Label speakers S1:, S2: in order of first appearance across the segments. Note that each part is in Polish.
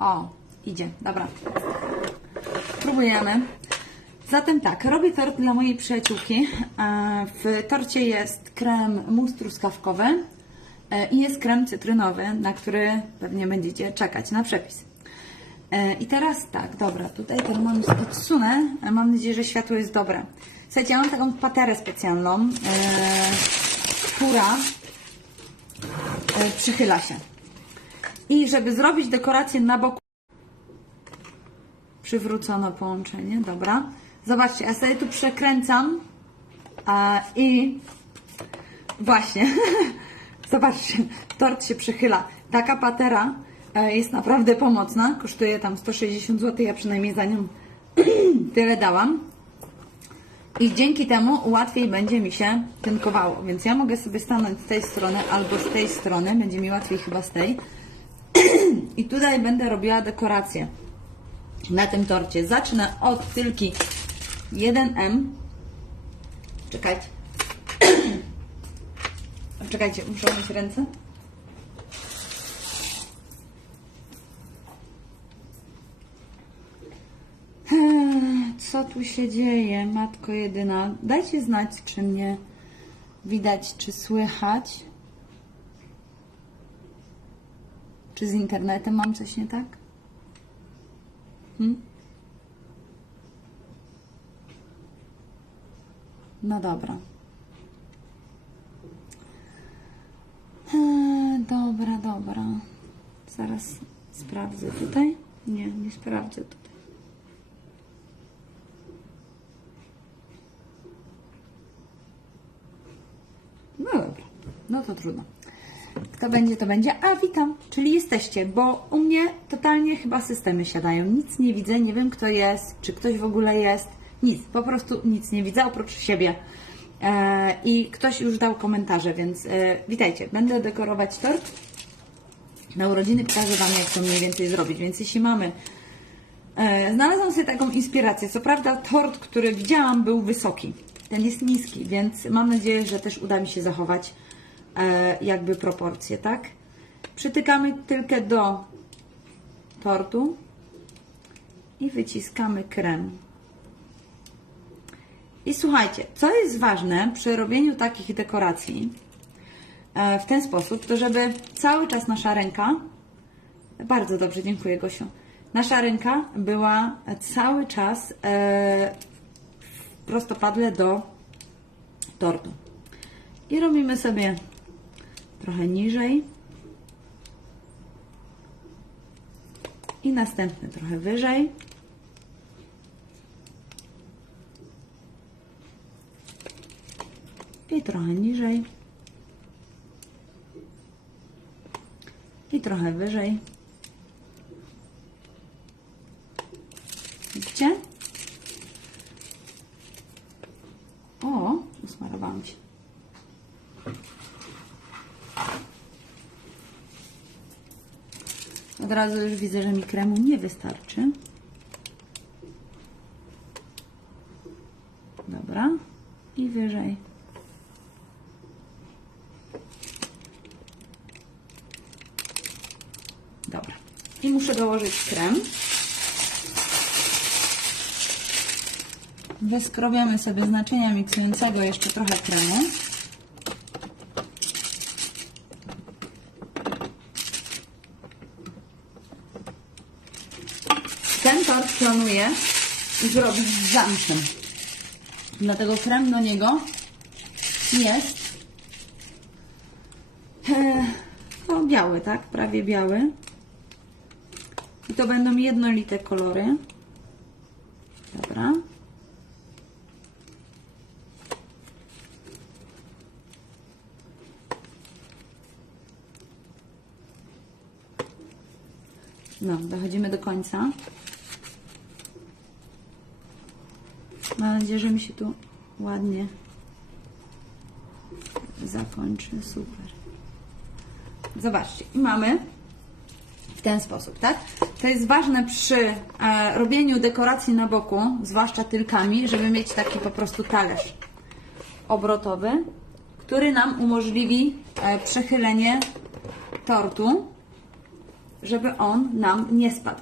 S1: O, idzie, dobra. Próbujemy. Zatem tak, robię tort dla mojej przyjaciółki. E, W torcie jest krem mus truskawkowy e, i jest krem cytrynowy, na który pewnie będziecie czekać na przepis. E, I teraz tak, dobra, tutaj termometr odsunę. E, Mam nadzieję, że światło jest dobre. Słuchajcie, ja mam taką paterę specjalną, która przychyla się. I żeby zrobić dekorację na boku, przywrócono połączenie, dobra. Zobaczcie, ja sobie tu przekręcam a, i właśnie, zobaczcie, tort się przychyla. Taka patera e, jest naprawdę pomocna, kosztuje tam 160 zł, ja przynajmniej za nią tyle dałam. I dzięki temu łatwiej będzie mi się tynkowało. Więc ja mogę sobie stanąć z tej strony albo z tej strony. Będzie mi łatwiej chyba z tej. I tutaj będę robiła dekorację na tym torcie. Zacznę od tylki 1M. Czekajcie. Czekajcie, muszę umyć ręce. Hmm, Co tu się dzieje, matko jedyna? Dajcie znać, czy mnie widać, czy słychać. Czy z internetem mam coś nie tak? Hmm? No dobra. Eee, Dobra, dobra. Zaraz sprawdzę tutaj. Nie, nie sprawdzę tutaj. No dobra, no to trudno. Kto będzie, to będzie. A witam, czyli jesteście, bo u mnie totalnie chyba systemy siadają. Nic nie widzę, nie wiem kto jest, czy ktoś w ogóle jest. Nic, po prostu nic nie widzę oprócz siebie. E, I ktoś już dał komentarze, więc e, witajcie. Będę dekorować tort. Na urodziny pokażę Wam, jak to mniej więcej zrobić. Więc jeśli mamy E, Znalazłam sobie taką inspirację. Co prawda, tort, który widziałam, był wysoki. Ten jest niski, więc mam nadzieję, że też uda mi się zachować jakby proporcje, tak? Przytykamy tylkę do tortu i wyciskamy krem. I słuchajcie, co jest ważne przy robieniu takich dekoracji e, w ten sposób, to żeby cały czas nasza ręka bardzo dobrze, dziękuję Gosiu. Nasza ręka była cały czas e, prostopadle do tortu. I robimy sobie trochę niżej. I następny trochę wyżej. I trochę niżej. I trochę wyżej. Widzicie? O, usmarowałam się. Od razu już widzę, że mi kremu nie wystarczy. Dobra. I wyżej. Dobra. I muszę dołożyć krem. Wyskrobiamy sobie z naczynia miksującego jeszcze trochę kremu. Ten tort planuję zrobić z zamszem. Dlatego krem do niego jest e, no, biały, tak? Prawie biały. I to będą jednolite kolory. Dobra. No, dochodzimy do końca. Mam nadzieję, że mi się tu ładnie zakończy. Super. Zobaczcie, i mamy w ten sposób, tak? To jest ważne przy e, robieniu dekoracji na boku, zwłaszcza tylkami, żeby mieć taki po prostu talerz obrotowy, który nam umożliwi e, przechylenie tortu żeby on nam nie spadł.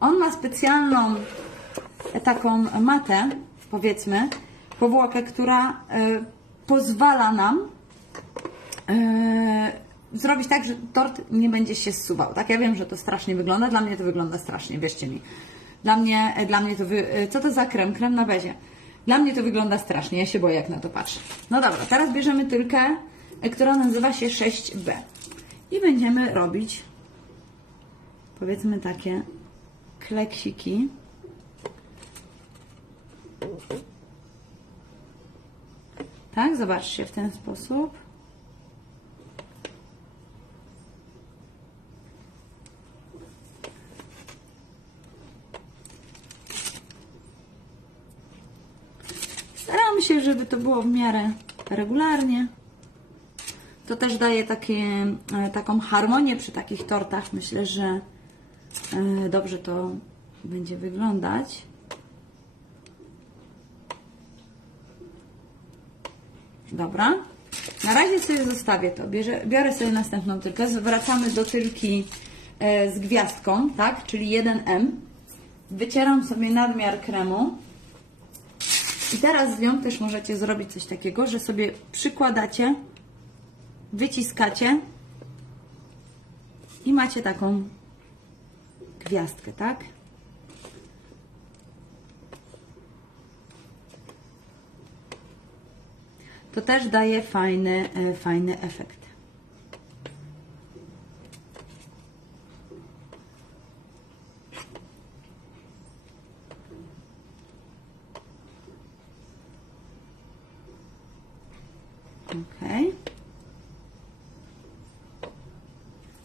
S1: On ma specjalną e, taką matę, powiedzmy, powłokę, która e, pozwala nam e, zrobić tak, że tort nie będzie się zsuwał. Tak, ja wiem, że to strasznie wygląda, dla mnie to wygląda strasznie, wierzcie mi. Dla mnie, e, dla mnie to wy... Co to za krem? Krem na bezie. Dla mnie to wygląda strasznie, ja się boję jak na to patrzę. No dobra, teraz bierzemy tylkę, e, która nazywa się 6B. I będziemy robić powiedzmy takie kleksiki. Tak, zobaczcie w ten sposób. Staramy się, żeby to było w miarę regularnie. To też daje takie, e, taką harmonię przy takich tortach. Myślę, że e, dobrze to będzie wyglądać. Dobra. Na razie sobie zostawię to. Bierze, biorę sobie następną tylkę. Wracamy do tylki e, z gwiazdką, tak? Czyli 1M. Wycieram sobie nadmiar kremu. I teraz z nią też możecie zrobić coś takiego, że sobie przykładacie, wyciskacie i macie taką gwiazdkę, tak? To też daje fajny, e, fajny efekt. Ok.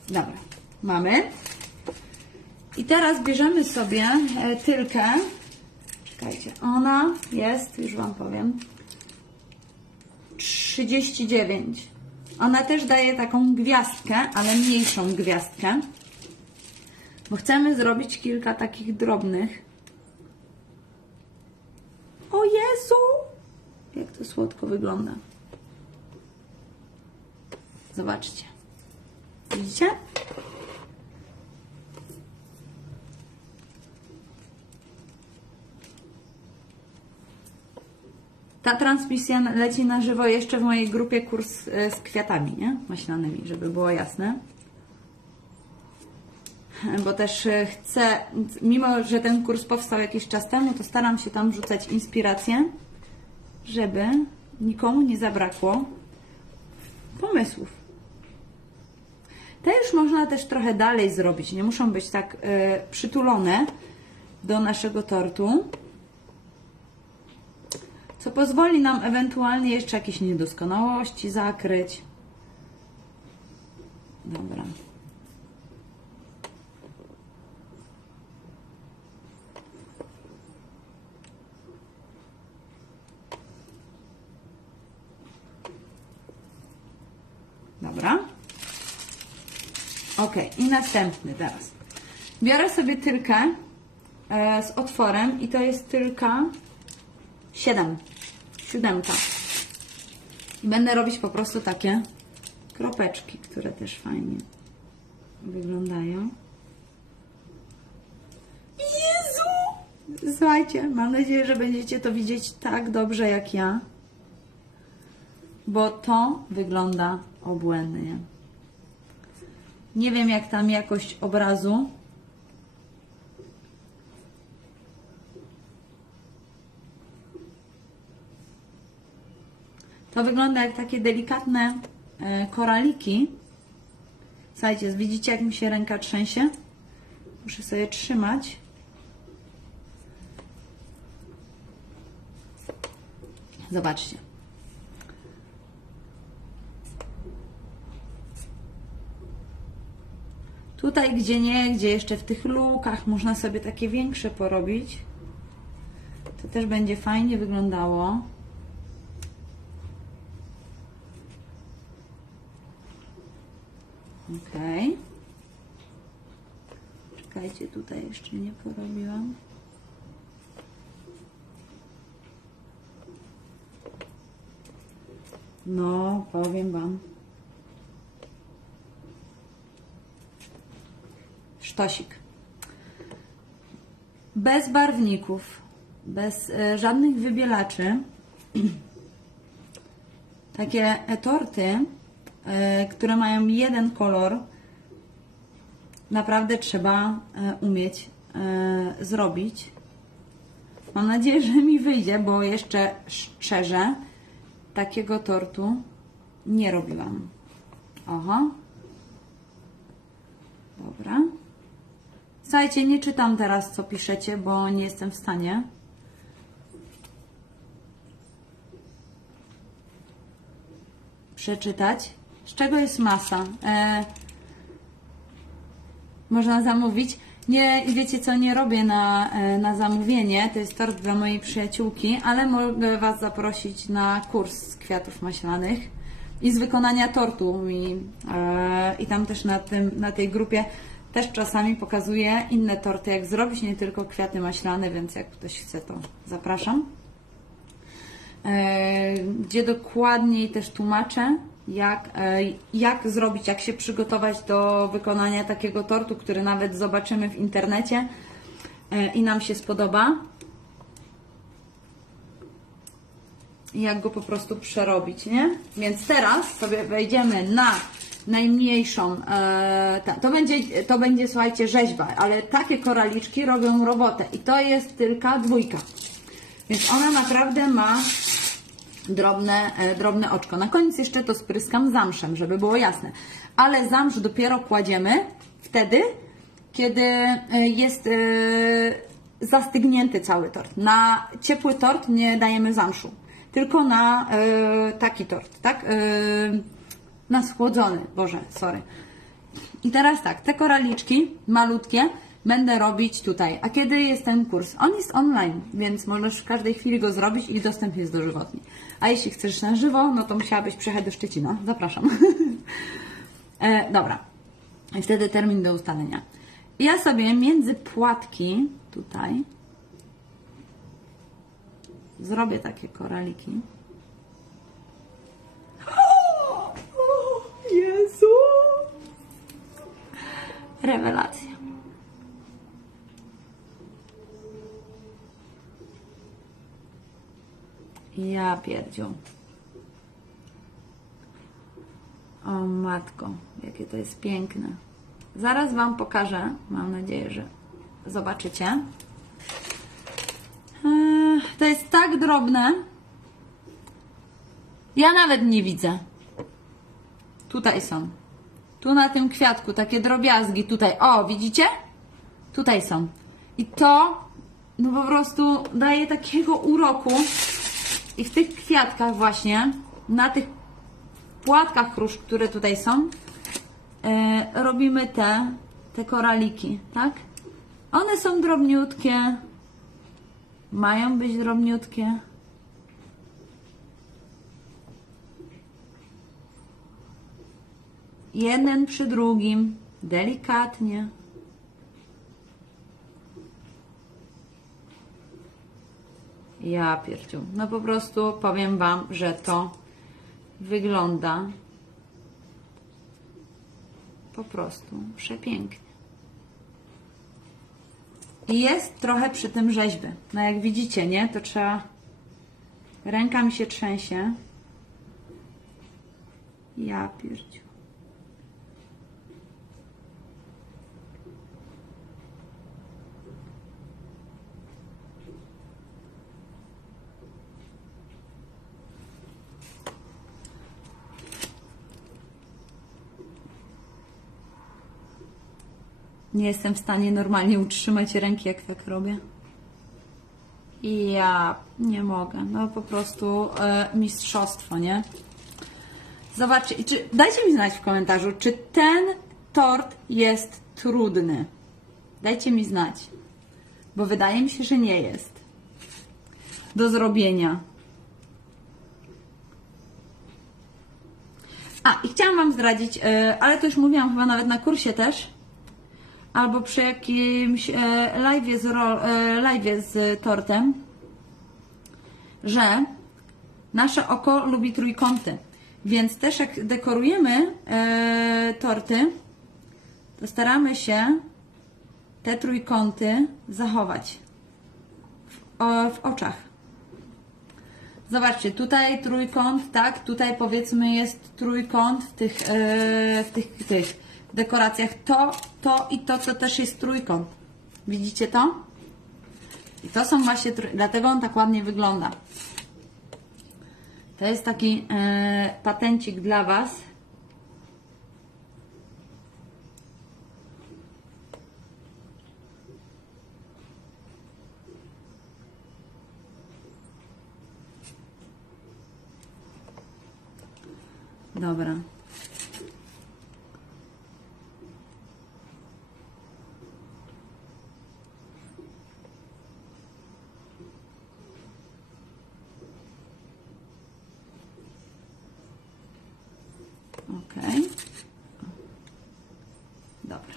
S1: Dobra, mamy. I teraz bierzemy sobie e, tylkę. Czekajcie, ona jest, już Wam powiem, 39. Ona też daje taką gwiazdkę, ale mniejszą gwiazdkę. Bo chcemy zrobić kilka takich drobnych. O Jezu! Jak to słodko wygląda. Zobaczcie. Widzicie? Ta transmisja leci na żywo jeszcze w mojej grupie kurs e, z kwiatami, nie? Maślanymi, żeby było jasne. Bo też e, chcę, mimo że ten kurs powstał jakiś czas temu, to staram się tam wrzucać inspiracje, żeby nikomu nie zabrakło pomysłów. Te już można też trochę dalej zrobić, nie muszą być tak e, przytulone do naszego tortu co pozwoli nam ewentualnie jeszcze jakieś niedoskonałości zakryć. Dobra. Dobra. Ok, i następny teraz. Biorę sobie tylkę e, z otworem i to jest tylka 7. Siódemka. I będę robić po prostu takie kropeczki, które też fajnie wyglądają. Jezu! Słuchajcie, mam nadzieję, że będziecie to widzieć tak dobrze jak ja. Bo to wygląda obłędnie. Nie wiem jak tam jakość obrazu, To wygląda jak takie delikatne e, koraliki. Słuchajcie, widzicie jak mi się ręka trzęsie? Muszę sobie trzymać. Zobaczcie. Tutaj, gdzie nie, gdzie jeszcze w tych lukach można sobie takie większe porobić, to też będzie fajnie wyglądało. Ok. Czekajcie, tutaj jeszcze nie porobiłam. No, powiem Wam. sztosik. Bez barwników, bez e, żadnych wybielaczy. Takie e, torty, e, które mają jeden kolor, naprawdę trzeba e, umieć e, zrobić. Mam nadzieję, że mi wyjdzie, bo jeszcze szczerze takiego tortu nie robiłam. Oho. Dobra. Słuchajcie, nie czytam teraz, co piszecie, bo nie jestem w stanie. Przeczytać. Z czego jest masa? E, można zamówić. Nie, wiecie co, nie robię na, e, na zamówienie, to jest tort dla mojej przyjaciółki, ale mogę Was zaprosić na kurs z kwiatów maślanych i z wykonania tortu i, e, i tam też na, tym, na tej grupie też czasami pokazuję inne torty, jak zrobić, nie tylko kwiaty maślane, więc jak ktoś chce, to zapraszam. E, gdzie dokładniej też tłumaczę, jak, e, jak zrobić, jak się przygotować do wykonania takiego tortu, który nawet zobaczymy w internecie e, i nam się spodoba. Jak go po prostu przerobić, nie? Więc teraz sobie wejdziemy na najmniejszą, e, to, będzie, to będzie, słuchajcie, rzeźba, ale takie koraliczki robią robotę i to jest tylko dwójka. Więc ona naprawdę ma drobne, e, drobne oczko. Na koniec jeszcze to spryskam zamszem, żeby było jasne. Ale zamsz dopiero kładziemy wtedy, kiedy e, jest e, zastygnięty cały tort. Na ciepły tort nie dajemy zamszu, tylko na taki tort, tak? Na schłodzony, Boże, sorry. I teraz tak, te koraliczki malutkie będę robić tutaj. A kiedy jest ten kurs? On jest online, więc możesz w każdej chwili go zrobić i dostęp jest dożywotni. A jeśli chcesz na żywo, no to musiałabyś przyjechać do Szczecina. Zapraszam. e, dobra. I wtedy termin do ustalenia. Ja sobie między płatki tutaj zrobię takie koraliki. O, Jezu! Rewelacja. Ja pierdziu. O matko, jakie to jest piękne. Zaraz Wam pokażę. Mam nadzieję, że zobaczycie. To jest tak drobne. Ja nawet nie widzę. Tutaj są. Tu na tym kwiatku takie drobiazgi. Tutaj. O, widzicie? Tutaj są. I to no po prostu daje takiego uroku. I w tych kwiatkach właśnie, na tych płatkach róż, które tutaj są, e, robimy te, te koraliki, tak? One są drobniutkie. Mają być drobniutkie. Jeden przy drugim, delikatnie. Ja pierdziu. No po prostu powiem Wam, że to wygląda po prostu przepięknie. I jest trochę przy tym rzeźby. No jak widzicie, nie? To trzeba... Ręka mi się trzęsie. Ja pierdziu. Nie jestem w stanie normalnie utrzymać ręki, jak tak robię. I ja nie mogę. No po prostu e, mistrzostwo, nie? Zobaczcie, czy, dajcie mi znać w komentarzu, czy ten tort jest trudny. Dajcie mi znać, bo wydaje mi się, że nie jest. Do zrobienia. A, i chciałam Wam zdradzić, e, ale to już mówiłam chyba nawet na kursie też, albo przy jakimś e, live'ie z, e, live'ie z tortem, że nasze oko lubi trójkąty. Więc też jak dekorujemy e, torty, to staramy się te trójkąty zachować w, w oczach. Zobaczcie, tutaj trójkąt, tak? Tutaj powiedzmy jest trójkąt w tych, e, w tych, tych dekoracjach. To, to i to, to też jest trójkąt. Widzicie to? I to są właśnie, dlatego on tak ładnie wygląda. To jest taki e, patencik dla Was. Dobra. Okej. Dobra.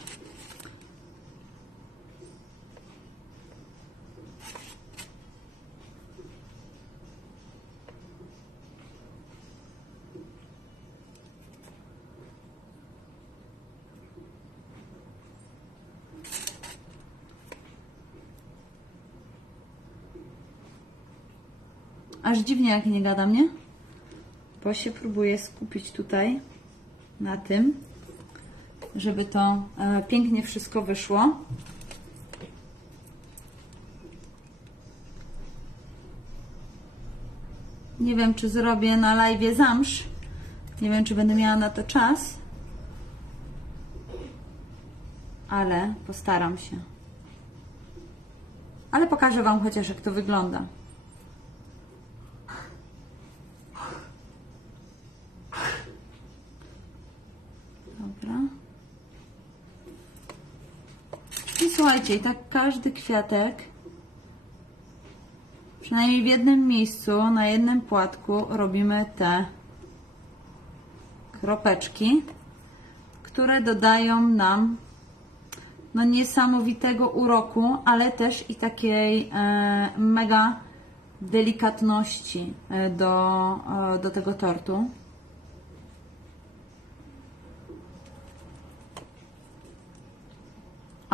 S1: Aż dziwnie jak nie gadam, nie? Bo się próbuję skupić tutaj na tym, żeby to e, pięknie wszystko wyszło. Nie wiem, czy zrobię na live zamsz. Nie wiem, czy będę miała na to czas. Ale postaram się. Ale pokażę Wam chociaż, jak to wygląda. Dobra. I słuchajcie, i tak każdy kwiatek, przynajmniej w jednym miejscu, na jednym płatku robimy te kropeczki, które dodają nam no niesamowitego uroku, ale też i takiej e, mega delikatności e, do, e, do tego tortu.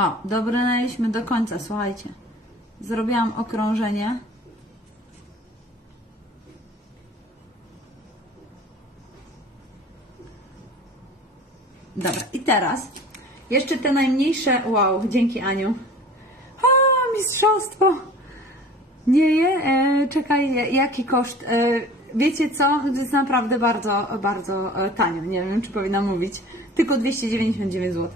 S1: O, dobrnęliśmy do końca, słuchajcie. Zrobiłam okrążenie. Dobra, i teraz jeszcze te najmniejsze. Wow, dzięki Aniu. A, mistrzostwo! Nie je, e, czekaj, jaki koszt? E, wiecie co? To jest naprawdę bardzo, bardzo e, tanio. Nie wiem, czy powinnam mówić. Tylko 299 zł.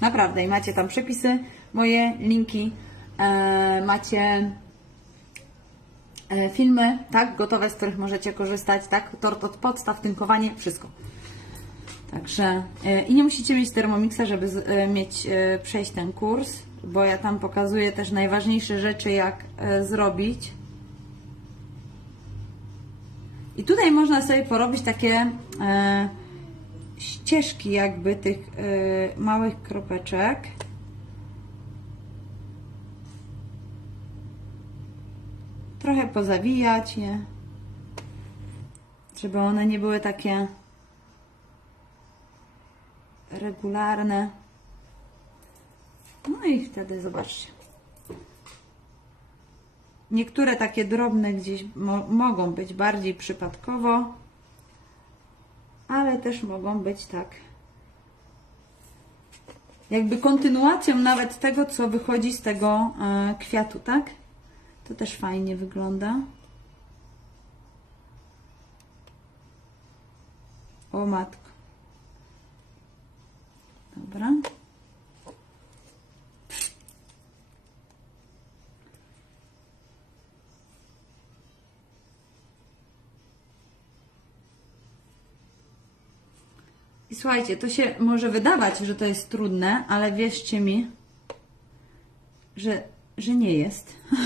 S1: Naprawdę. I macie tam przepisy, moje linki, e, macie e, filmy, tak, gotowe, z których możecie korzystać, tak, tort od podstaw, tynkowanie, wszystko. Także e, i nie musicie mieć Thermomixa, żeby mieć, przejść ten kurs, bo ja tam pokazuję też najważniejsze rzeczy, jak zrobić. I tutaj można sobie porobić takie ścieżki jakby tych e, małych kropeczek. Trochę pozawijać je, żeby one nie były takie regularne. No i wtedy zobaczcie. Niektóre takie drobne gdzieś mo mogą być bardziej przypadkowo, ale też mogą być tak. Jakby kontynuacją nawet tego, co wychodzi z tego e, kwiatu, tak? To też fajnie wygląda. O matko. Dobra. Słuchajcie, to się może wydawać, że to jest trudne, ale wierzcie mi, że, że nie jest.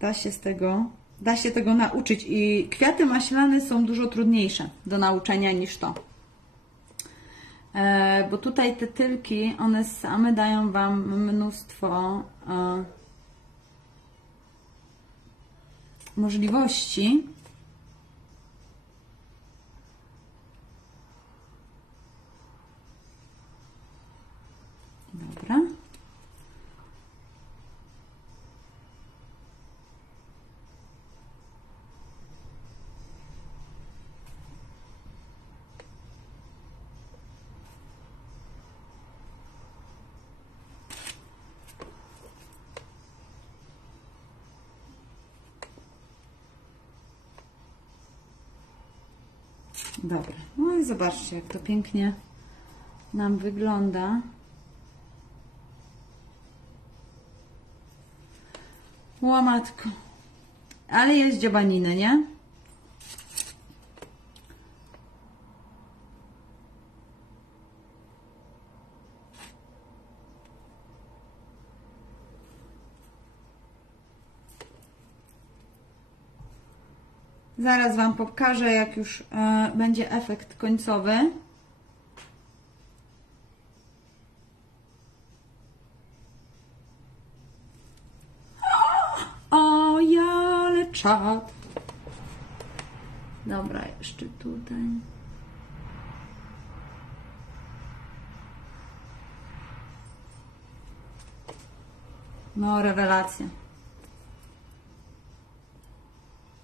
S1: da się z tego, da się tego nauczyć i kwiaty maślane są dużo trudniejsze do nauczenia niż to. E, bo tutaj te tylki, one same dają Wam mnóstwo e, możliwości. Zobaczcie, jak to pięknie nam wygląda. Łamatko. Ale jest dziobaniny, nie? Zaraz Wam pokażę, jak już e, będzie efekt końcowy. O, ja, ale czad. Dobra, jeszcze tutaj. No, rewelacja.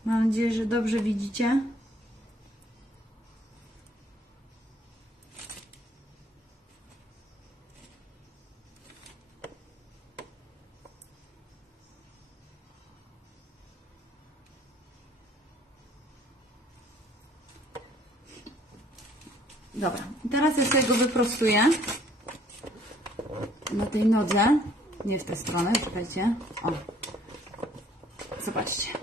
S1: Mam nadzieję, że dobrze widzicie. Dobra, teraz ja sobie go wyprostuję na tej nodze. Nie w tę stronę, czekajcie. O. Zobaczcie.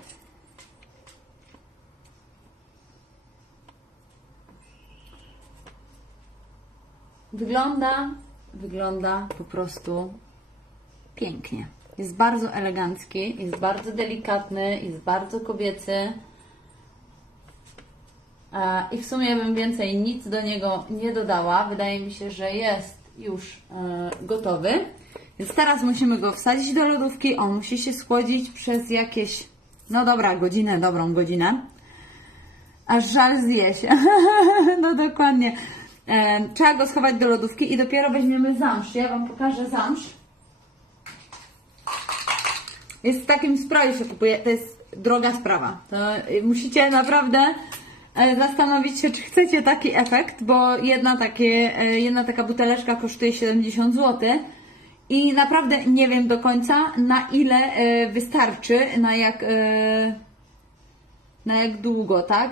S1: Wygląda, wygląda po prostu pięknie. Jest bardzo elegancki, jest bardzo delikatny, jest bardzo kobiecy. E, I w sumie bym więcej nic do niego nie dodała. Wydaje mi się, że jest już e, gotowy. Więc teraz musimy go wsadzić do lodówki. On musi się schłodzić przez jakieś, no dobra, godzinę, dobrą godzinę. Aż żal zje się. no dokładnie. Trzeba go schować do lodówki i dopiero weźmiemy zamsz. Ja Wam pokażę zamsz. Jest w takim sproju się kupuje. To jest droga sprawa. To y, musicie naprawdę e, zastanowić się, czy chcecie taki efekt, bo jedna, takie, e, jedna taka buteleczka kosztuje 70 zł. I naprawdę nie wiem do końca, na ile e, wystarczy, na jak, na jak długo, tak?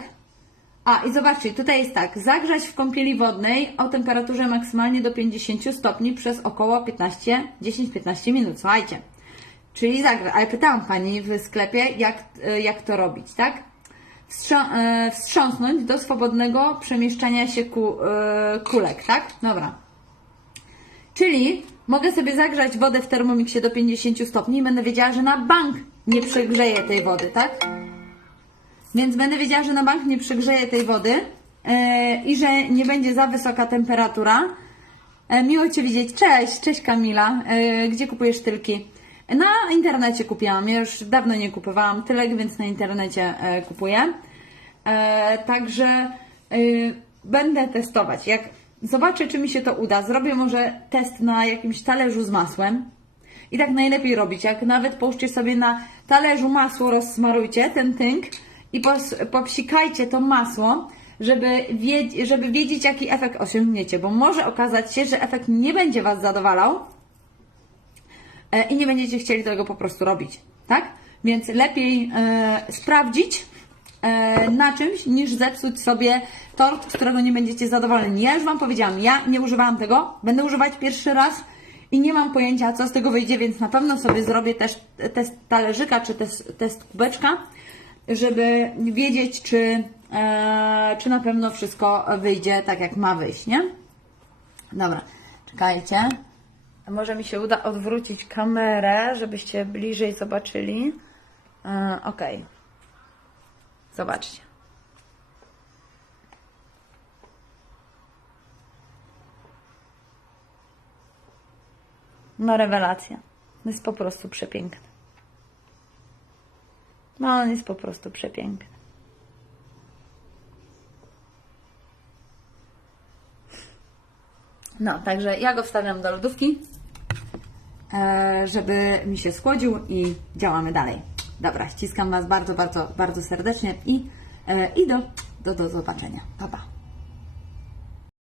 S1: A i zobaczcie, tutaj jest tak, zagrzać w kąpieli wodnej o temperaturze maksymalnie do 50 stopni przez około 15, 10-15 minut. Słuchajcie. Czyli zagrzać. Ale pytałam Pani w sklepie, jak, e, jak to robić, tak? E, wstrząsnąć do swobodnego przemieszczania się ku, e, kulek, tak? Dobra. Czyli mogę sobie zagrzać wodę w termomiksie do 50 stopni i będę wiedziała, że na bank nie przegrzeję tej wody, tak? Więc będę wiedziała, że na bank nie przegrzeję tej wody yy, i że nie będzie za wysoka temperatura. E, miło Cię widzieć. Cześć, cześć Kamila. E, gdzie kupujesz tylki? Na internecie kupiłam. Ja już dawno nie kupowałam tylek, więc na internecie e, kupuję. E, także e, będę testować. Jak zobaczę, czy mi się to uda, zrobię może test na jakimś talerzu z masłem. I tak najlepiej robić. Jak nawet połóżcie sobie na talerzu masło, rozsmarujcie ten tynk i popsikajcie to masło, żeby, żeby wiedzieć, jaki efekt osiągniecie, bo może okazać się, że efekt nie będzie Was zadowalał e, i nie będziecie chcieli tego po prostu robić, tak? Więc lepiej e, sprawdzić e, na czymś, niż zepsuć sobie tort, którego nie będziecie zadowoleni. Ja już Wam powiedziałam, ja nie używałam tego, będę używać pierwszy raz i nie mam pojęcia, co z tego wyjdzie, więc na pewno sobie zrobię też test talerzyka, czy test, test kubeczka, żeby wiedzieć, czy, e, czy na pewno wszystko wyjdzie tak, jak ma wyjść, nie? Dobra, czekajcie. Może mi się uda odwrócić kamerę, żebyście bliżej zobaczyli. E, ok. Zobaczcie. No rewelacja. Jest po prostu przepiękny. No on jest po prostu przepiękny. No, także ja go wstawiam do lodówki, e, żeby mi się schłodził i działamy dalej. Dobra, ściskam Was bardzo, bardzo, bardzo serdecznie i, e, i do, do, do zobaczenia. Pa, pa.